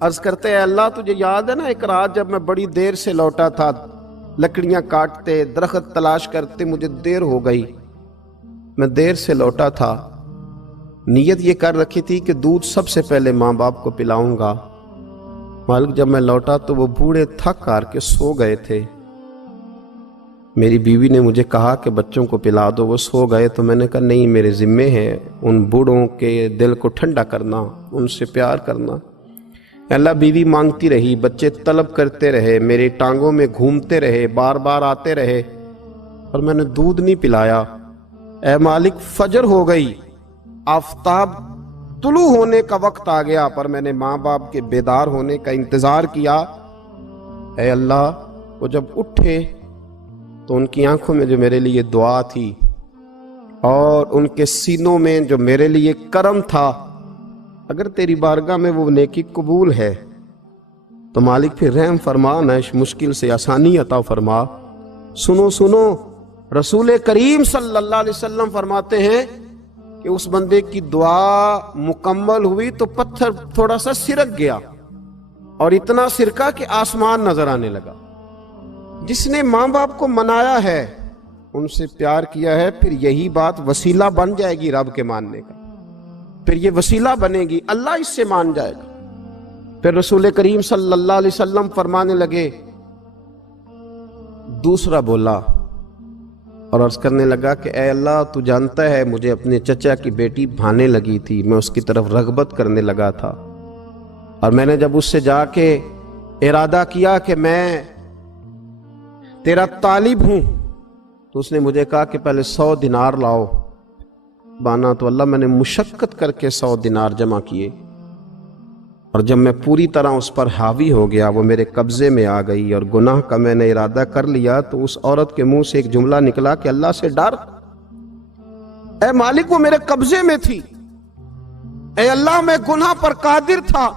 عرض کرتے ہیں اللہ تجھے یاد ہے نا ایک رات جب میں بڑی دیر سے لوٹا تھا، لکڑیاں کاٹتے درخت تلاش کرتے، مجھے دیر ہو گئی، میں دیر سے لوٹا تھا، نیت یہ کر رکھی تھی کہ دودھ سب سے پہلے ماں باپ کو پلاؤں گا۔ مالک جب میں لوٹا تو وہ بوڑھے تھک ہار کے سو گئے تھے۔ میری بیوی نے مجھے کہا کہ بچوں کو پلا دو، وہ سو گئے، تو میں نے کہا نہیں، میرے ذمے ہے ان بوڑھوں کے دل کو ٹھنڈا کرنا، ان سے پیار کرنا۔ اللہ بیوی مانگتی رہی، بچے طلب کرتے رہے، میری ٹانگوں میں گھومتے رہے، بار بار آتے رہے، اور میں نے دودھ نہیں پلایا۔ اے مالک فجر ہو گئی، آفتاب طلوع ہونے کا وقت آ گیا، پر میں نے ماں باپ کے بیدار ہونے کا انتظار کیا۔ اے اللہ، وہ جب اٹھے تو ان کی آنکھوں میں جو میرے لیے دعا تھی اور ان کے سینوں میں جو میرے لیے کرم تھا، اگر تیری بارگاہ میں وہ نیکی قبول ہے تو مالک پھر رحم فرما، نہ اس مشکل سے آسانی عطا فرما۔ سنو سنو، رسول کریم صلی اللہ علیہ وسلم فرماتے ہیں کہ اس بندے کی دعا مکمل ہوئی تو پتھر تھوڑا سا سرک گیا، اور اتنا سرکا کہ آسمان نظر آنے لگا۔ جس نے ماں باپ کو منایا ہے، ان سے پیار کیا ہے، پھر یہی بات وسیلہ بن جائے گی رب کے ماننے کا، پھر یہ وسیلہ بنے گی، اللہ اس سے مان جائے گا۔ پھر رسول کریم صلی اللہ علیہ وسلم فرمانے لگے، دوسرا بولا اور عرض کرنے لگا کہ اے اللہ، تو جانتا ہے مجھے اپنے چچا کی بیٹی بھانے لگی تھی، میں اس کی طرف رغبت کرنے لگا تھا، اور میں نے جب اس سے جا کے ارادہ کیا کہ میں تیرا طالب ہوں، تو اس نے مجھے کہا کہ پہلے 100 دینار لاؤ بانا، تو اللہ میں نے مشقت کر کے 100 دینار جمع کیے، اور جب میں پوری طرح اس پر حاوی ہو گیا، وہ میرے قبضے میں آ گئی اور گناہ کا میں نے ارادہ کر لیا، تو اس عورت کے منہ سے ایک جملہ نکلا کہ اللہ سے ڈر۔ اے مالک، وہ میرے قبضے میں تھی، اے اللہ میں گناہ پر قادر تھا،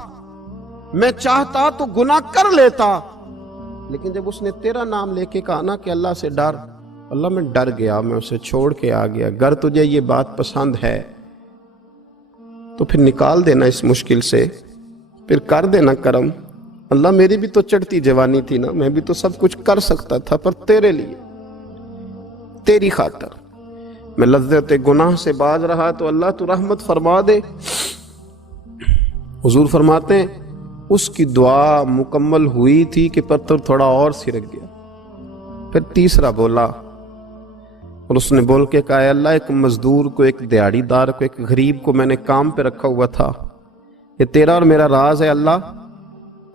میں چاہتا تو گناہ کر لیتا، لیکن جب اس نے تیرا نام لے کے کہا نا کہ اللہ سے ڈر، اللہ میں ڈر گیا، میں اسے چھوڑ کے آ گیا۔ اگر تجھے یہ بات پسند ہے تو پھر نکال دینا اس مشکل سے، پھر کر دینا کرم۔ اللہ میری بھی تو چڑھتی جوانی تھی نا، میں بھی تو سب کچھ کر سکتا تھا، پر تیرے لیے، تیری خاطر میں لذت گناہ سے باز رہا، تو اللہ تو رحمت فرما دے۔ حضور فرماتے ہیں اس کی دعا مکمل ہوئی تھی کہ پتھر تھوڑا اور سرک گیا۔ پھر تیسرا بولا، اور اس نے بول کے کہا، اے اللہ، ایک مزدور کو، ایک دیہڑی دار کو، ایک غریب کو میں نے کام پہ رکھا ہوا تھا، یہ تیرا اور میرا راز ہے اللہ۔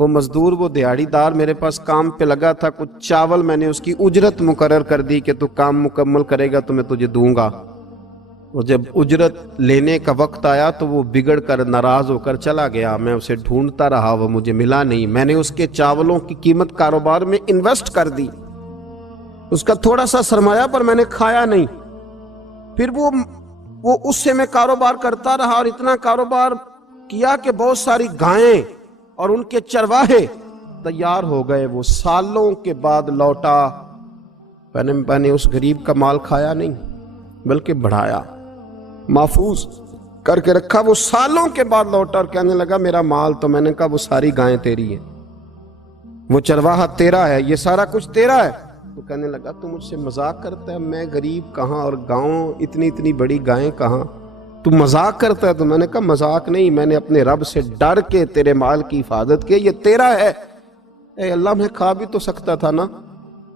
وہ مزدور، وہ دیہڑی دار میرے پاس کام پہ لگا تھا، کچھ چاول میں نے اس کی اجرت مقرر کر دی کہ تو کام مکمل کرے گا تو میں تجھے دوں گا، اور جب اجرت لینے کا وقت آیا تو وہ بگڑ کر ناراض ہو کر چلا گیا، میں اسے ڈھونڈتا رہا، وہ مجھے ملا نہیں، میں نے اس کے چاولوں کی قیمت کاروبار میں انویسٹ کر دی، اس کا تھوڑا سا سرمایہ پر میں نے کھایا نہیں، پھر وہ اس سے میں کاروبار کرتا رہا، اور اتنا کاروبار کیا کہ بہت ساری گائیں اور ان کے چرواہے تیار ہو گئے، وہ سالوں کے بعد لوٹا، میں نے اس غریب کا مال کھایا نہیں بلکہ بڑھایا، محفوظ کر کے رکھا۔ وہ سالوں کے بعد لوٹا اور کہنے لگا میرا مال، تو میں نے کہا وہ ساری گائیں تیری ہیں، وہ چرواہا تیرا ہے، یہ سارا کچھ تیرا ہے۔ تو کہنے لگا تو مجھ سے مذاق کرتا ہے، میں غریب کہاں اور گاؤں اتنی بڑی گائیں کہاں، تو مذاق کرتا ہے؟ تو میں نے کہا مذاق نہیں، میں نے اپنے رب سے ڈر کے تیرے مال کی حفاظت کی، یہ تیرا ہے۔ اے اللہ، میں کھا بھی تو سکتا تھا نا،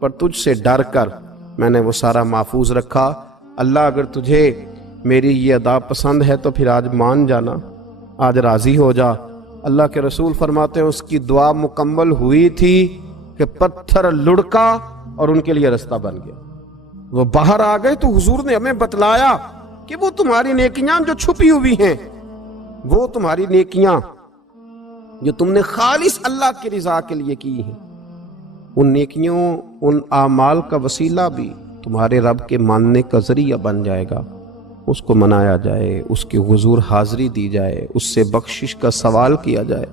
پر تجھ سے ڈر کر میں نے وہ سارا محفوظ رکھا۔ اللہ اگر تجھے میری یہ ادا پسند ہے تو پھر آج مان جانا، آج راضی ہو جا۔ اللہ کے رسول فرماتے ہیں اس کی دعا مکمل ہوئی تھی کہ پتھر لڑکا اور ان کے لیے رستہ بن گیا، وہ باہر آ گئے۔ تو حضور نے ہمیں بتلایا کہ وہ تمہاری نیکیاں جو چھپی ہوئی ہیں، وہ تمہاری نیکیاں جو تم نے خالص اللہ کی رضا کے لیے کی ہیں، ان نیکیوں، ان اعمال کا وسیلہ بھی تمہارے رب کے ماننے کا ذریعہ بن جائے گا۔ اس کو منایا جائے، اس کی حضور حاضری دی جائے، اس سے بخشش کا سوال کیا جائے،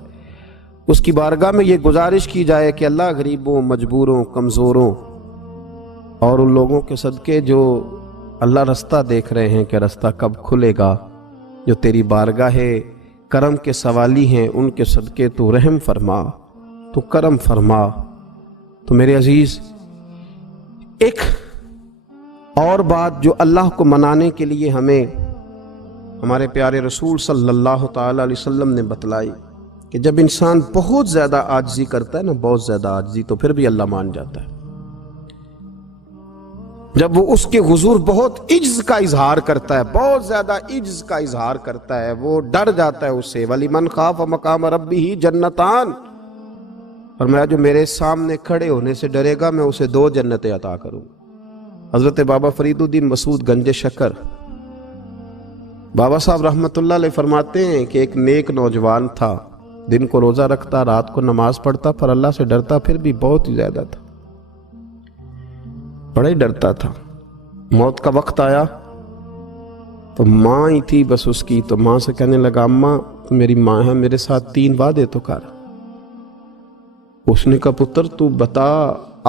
اس کی بارگاہ میں یہ گزارش کی جائے کہ اللہ غریبوں، مجبوروں، کمزوروں اور ان لوگوں کے صدقے جو اللہ رستہ دیکھ رہے ہیں کہ رستہ کب کھلے گا، جو تیری بارگاہ کرم کے سوالی ہیں، ان کے صدقے تو رحم فرما، تو کرم فرما۔ تو میرے عزیز، ایک اور بات جو اللہ کو منانے کے لیے ہمیں ہمارے پیارے رسول صلی اللہ تعالی علیہ وسلم نے بتلائی کہ جب انسان بہت زیادہ عاجزی کرتا ہے نا، بہت زیادہ عاجزی، تو پھر بھی اللہ مان جاتا ہے۔ جب وہ اس کے حضور بہت عجز کا اظہار کرتا ہے، بہت زیادہ عجز کا اظہار کرتا ہے، وہ ڈر جاتا ہے اس سے۔ وَلِمَنْ خَافَ مَقَامَ رَبِّهِ جَنَّتَانِ، فرمایا جو میرے سامنے کھڑے ہونے سے ڈرے گا میں اسے 2 جنتیں عطا کروں۔ حضرت بابا فرید الدین مسعود گنج شکر بابا صاحب رحمۃ اللہ علیہ فرماتے ہیں کہ ایک نیک نوجوان تھا، دن کو روزہ رکھتا، رات کو نماز پڑھتا، پر اللہ سے ڈرتا پھر بھی بہت ہی زیادہ تھا، بڑا ہی ڈرتا تھا۔ موت کا وقت آیا تو ماں ہی تھی بس اس کی، تو ماں سے کہنے لگا اماں تو میری ماں ہے، میرے ساتھ 3 وعدے تو کر۔ اس نے کہا پتر تو بتا،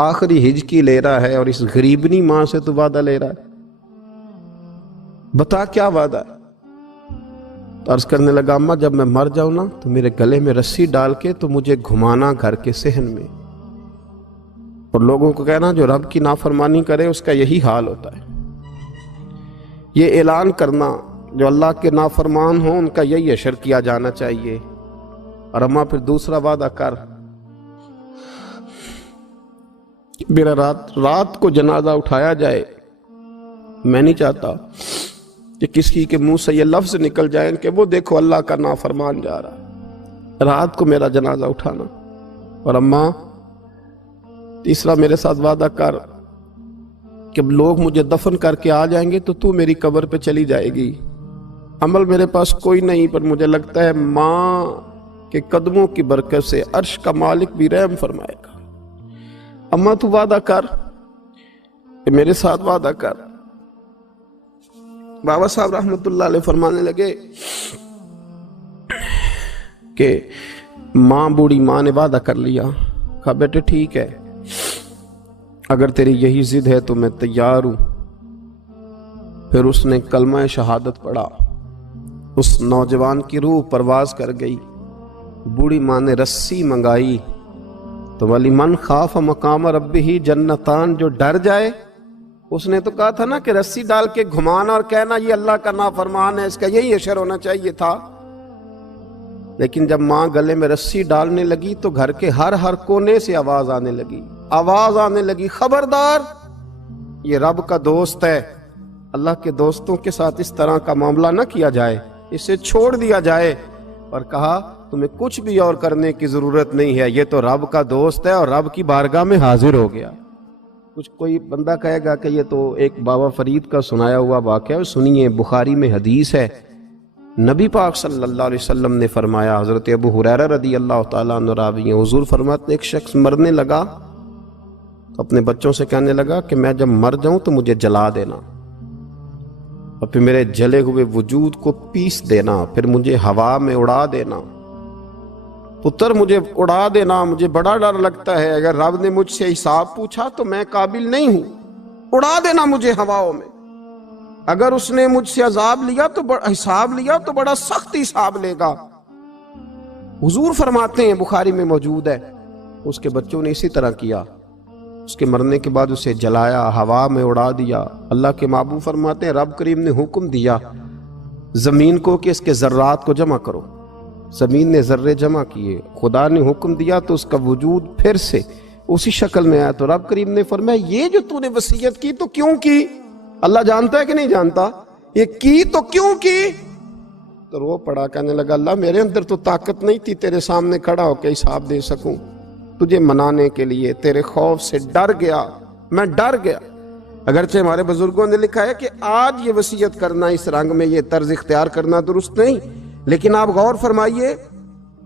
آخری ہجکی لے رہا ہے اور اس غریبنی ماں سے تو وعدہ لے رہا ہے، بتا کیا وعدہ ہے؟ تو عرض کرنے لگا اماں جب میں مر جاؤں نا تو میرے گلے میں رسی ڈال کے تو مجھے گھمانا گھر کے صحن میں، اور لوگوں کو کہنا جو رب کی نافرمانی کرے اس کا یہی حال ہوتا ہے۔ یہ اعلان کرنا جو اللہ کے نافرمان ہوں ان کا یہی اشر کیا جانا چاہیے۔ اور اماں پھر دوسرا وعدہ کر، میرا رات کو جنازہ اٹھایا جائے، میں نہیں چاہتا کہ کسی کے منہ سے یہ لفظ نکل جائیں کہ وہ دیکھو اللہ کا نافرمان جا رہا ہے، رات کو میرا جنازہ اٹھانا۔ اور اماں تیسرا میرے ساتھ وعدہ کر کہ لوگ مجھے دفن کر کے آ جائیں گے تو میری قبر پہ چلی جائے گی، عمل میرے پاس کوئی نہیں، پر مجھے لگتا ہے ماں کے قدموں کی برکت سے عرش کا مالک بھی رحم فرمائے گا۔ اماں تو وعدہ کر کہ میرے ساتھ وعدہ کر۔ بابا صاحب رحمت اللہ علیہ فرمانے لگے کہ ماں، بوڑھی ماں نے وعدہ کر لیا، کہا بیٹے ٹھیک ہے، اگر تیری یہی ضد ہے تو میں تیار ہوں۔ پھر اس نے کلمہ شہادت پڑھا، اس نوجوان کی روح پرواز کر گئی۔ بوڑھی ماں نے رسی منگائی تو وَلِمَنْ خَافَ مَقَامَ رَبِّهِ جَنَّتَانِ، جو ڈر جائے، اس نے تو کہا تھا نا کہ رسی ڈال کے گھمانا اور کہنا یہ اللہ کا نافرمان ہے، اس کا یہی اشر ہونا چاہیے تھا۔ لیکن جب ماں گلے میں رسی ڈالنے لگی تو گھر کے ہر کونے سے آواز آنے لگی، خبردار یہ رب کا دوست ہے، اللہ کے دوستوں کے ساتھ اس طرح کا معاملہ نہ کیا جائے، اسے چھوڑ دیا جائے۔ اور کہا تمہیں کچھ بھی اور کرنے کی ضرورت نہیں ہے، یہ تو رب کا دوست ہے اور رب کی بارگاہ میں حاضر ہو گیا۔ کچھ کوئی بندہ کہے گا کہ یہ تو ایک بابا فرید کا سنایا ہوا واقعہ ہے، سنیے، بخاری میں حدیث ہے، نبی پاک صلی اللہ علیہ وسلم نے فرمایا، حضرت ابو ہریرہ رضی اللہ تعالیٰ عنہ راوی ہیں، حضور فرماتے ایک شخص مرنے لگا تو اپنے بچوں سے کہنے لگا کہ میں جب مر جاؤں تو مجھے جلا دینا، اور پھر میرے جلے ہوئے وجود کو پیس دینا، پھر مجھے ہوا میں اڑا دینا۔ پتر مجھے اڑا دینا، مجھے بڑا ڈر لگتا ہے، اگر رب نے مجھ سے حساب پوچھا تو میں قابل نہیں ہوں، اڑا دینا مجھے ہواؤں میں۔ اگر اس نے مجھ سے عذاب لیا تو حساب لیا تو بڑا سخت حساب لے گا۔ حضور فرماتے ہیں، بخاری میں موجود ہے، اس کے بچوں نے اسی طرح کیا، اس کے مرنے کے بعد اسے جلایا، ہوا میں اڑا دیا۔ اللہ کے محبوب فرماتے ہیں رب کریم نے حکم دیا زمین کو کہ اس کے ذرات کو جمع کرو، زمین نے ذرے جمع کیے، خدا نے حکم دیا تو اس کا وجود پھر سے اسی شکل میں آیا۔ تو رب کریم نے فرمایا یہ جو تو نے وصیت کی تو کیوں کی؟ اللہ جانتا ہے کہ نہیں جانتا؟ یہ کی تو کیوں کی؟ تو رو پڑا، کہنے لگا اللہ میرے اندر تو طاقت نہیں تھی تیرے سامنے کھڑا ہو کے حساب دے سکوں، تجھے منانے کے لیے تیرے خوف سے ڈر گیا، میں ڈر گیا۔ اگرچہ ہمارے بزرگوں نے لکھا ہے کہ آج یہ وصیت کرنا، اس رنگ میں یہ طرز اختیار کرنا درست نہیں، لیکن آپ غور فرمائیے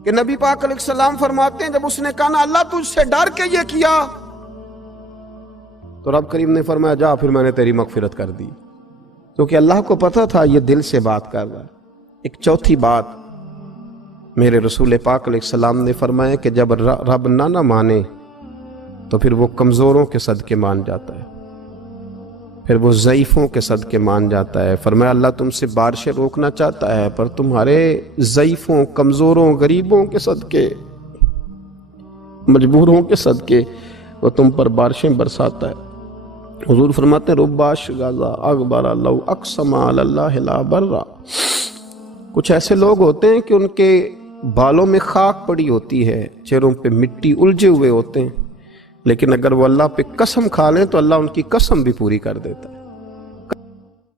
کہ نبی پاک علیہ السلام فرماتے ہیں جب اس نے کہا نا اللہ تجھ سے ڈر کے یہ کیا، تو رب کریم نے فرمایا جا پھر میں نے تیری مغفرت کر دی، کیونکہ اللہ کو پتا تھا یہ دل سے بات کر رہا ہے۔ ایک چوتھی بات میرے رسول پاک علیہ السلام نے فرمایا کہ جب رب نہ مانے تو پھر وہ کمزوروں کے صدقے مان جاتا ہے، پھر وہ ضعیفوں کے صدقے مان جاتا ہے۔ فرمایا اللہ تم سے بارشیں روکنا چاہتا ہے، پر تمہارے ضعیفوں، کمزوروں، غریبوں کے صدقے، مجبوروں کے صدقے وہ تم پر بارشیں برساتا ہے۔ حضور فرماتے ہیں رب اشغاذا اغبر لو اقسم علی اللہ لا برا۔ کچھ ایسے لوگ ہوتے ہیں کہ ان کے بالوں میں خاک پڑی ہوتی ہے، چہروں پہ مٹی الجھے ہوئے ہوتے ہیں، لیکن اگر وہ اللہ پہ قسم کھا لیں تو اللہ ان کی قسم بھی پوری کر دیتا ہے۔